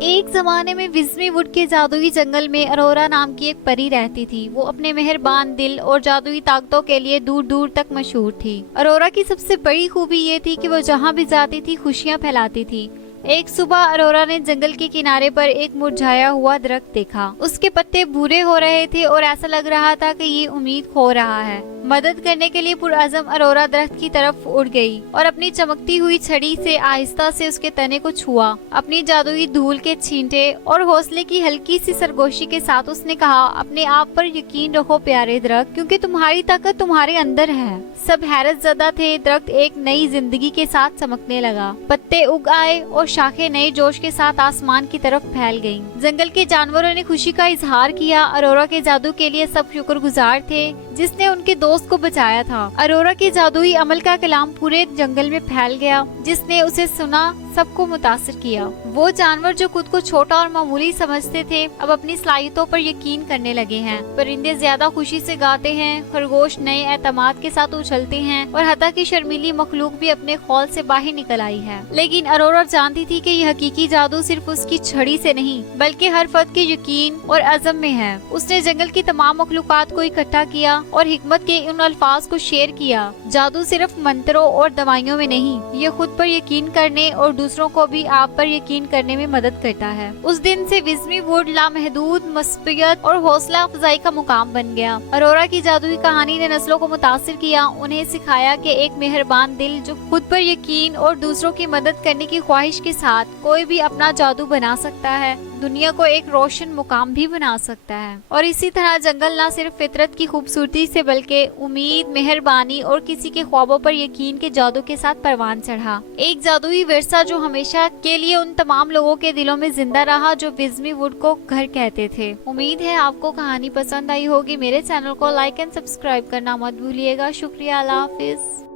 ایک زمانے میں وزمی ووڈ کے جادوئی جنگل میں ارورا نام کی ایک پری رہتی تھی۔ وہ اپنے مہربان دل اور جادوئی طاقتوں کے لیے دور دور تک مشہور تھی۔ ارورا کی سب سے بڑی خوبی یہ تھی کہ وہ جہاں بھی جاتی تھی خوشیاں پھیلاتی تھی۔ ایک صبح ارورا نے جنگل کے کنارے پر ایک مرجھایا ہوا درخت دیکھا۔ اس کے پتے بھورے ہو رہے تھے اور ایسا لگ رہا تھا کہ یہ امید کھو رہا ہے۔ مدد کرنے کے لیے پرعزم ارورا درخت کی طرف اڑ گئی اور اپنی چمکتی ہوئی چھڑی سے آہستہ سے اس کے تنے کو چھوا۔ اپنی جادوئی دھول کے چھینٹے اور حوصلے کی ہلکی سی سرگوشی کے ساتھ اس نے کہا، اپنے آپ پر یقین رکھو پیارے درخت، کیونکہ تمہاری طاقت تمہارے اندر ہے۔ سب حیرت زدہ تھے۔ درخت ایک نئی زندگی کے ساتھ چمکنے لگا۔ پتے اگ آئے اور شاخیں نئے جوش کے ساتھ آسمان کی طرف پھیل گئیں۔ جنگل کے جانوروں نے خوشی کا اظہار کیا۔ ارورا کے جادو کے لیے سب شکر گزار تھے جس نے ان کے دوست کو بچایا تھا۔ ارورا کے جادوئی عمل کا کلام پورے جنگل میں پھیل گیا۔ جس نے اسے سنا سب کو متاثر کیا۔ وہ جانور جو خود کو چھوٹا اور معمولی سمجھتے تھے اب اپنی صلاحیتوں پر یقین کرنے لگے ہیں۔ پرندے زیادہ خوشی سے گاتے ہیں، خرگوش نئے اعتماد کے ساتھ اچھلتے ہیں اور حتیٰ کہ شرمیلی مخلوق بھی اپنے خول سے باہر نکل آئی ہے۔ لیکن ارورا جانتی تھی کہ یہ حقیقی جادو صرف اس کی چھڑی سے نہیں بلکہ ہر فرد کے یقین اور عزم میں ہے۔ اس نے جنگل کی تمام مخلوقات کو اکٹھا کیا اور حکمت کے ان الفاظ کو شیئر کیا، جادو صرف منتروں اور دوائیوں میں نہیں، یہ خود پر یقین کرنے اور دوسروں کو بھی آپ پر یقین کرنے میں مدد کرتا ہے۔ اس دن سے وزمی ووڈ لامحدود مثبت اور حوصلہ افزائی کا مقام بن گیا۔ ارورا کی جادوئی کہانی نے نسلوں کو متاثر کیا، انہیں سکھایا کہ ایک مہربان دل جو خود پر یقین اور دوسروں کی مدد کرنے کی خواہش کے ساتھ کوئی بھی اپنا جادو بنا سکتا ہے، دنیا کو ایک روشن مقام بھی بنا سکتا ہے۔ اور اسی طرح جنگل نہ صرف فطرت کی خوبصورتی سے بلکہ امید، مہربانی اور کسی کے خوابوں پر یقین کے جادو کے ساتھ پروان چڑھا۔ ایک جادوئی ورثہ جو ہمیشہ کے لیے ان تمام لوگوں کے دلوں میں زندہ رہا جو وزمی ووڈ کو گھر کہتے تھے۔ امید ہے آپ کو کہانی پسند آئی ہوگی۔ میرے چینل کو لائک اینڈ سبسکرائب کرنا مت بھولیے گا۔ شکریہ، اللہ حافظ۔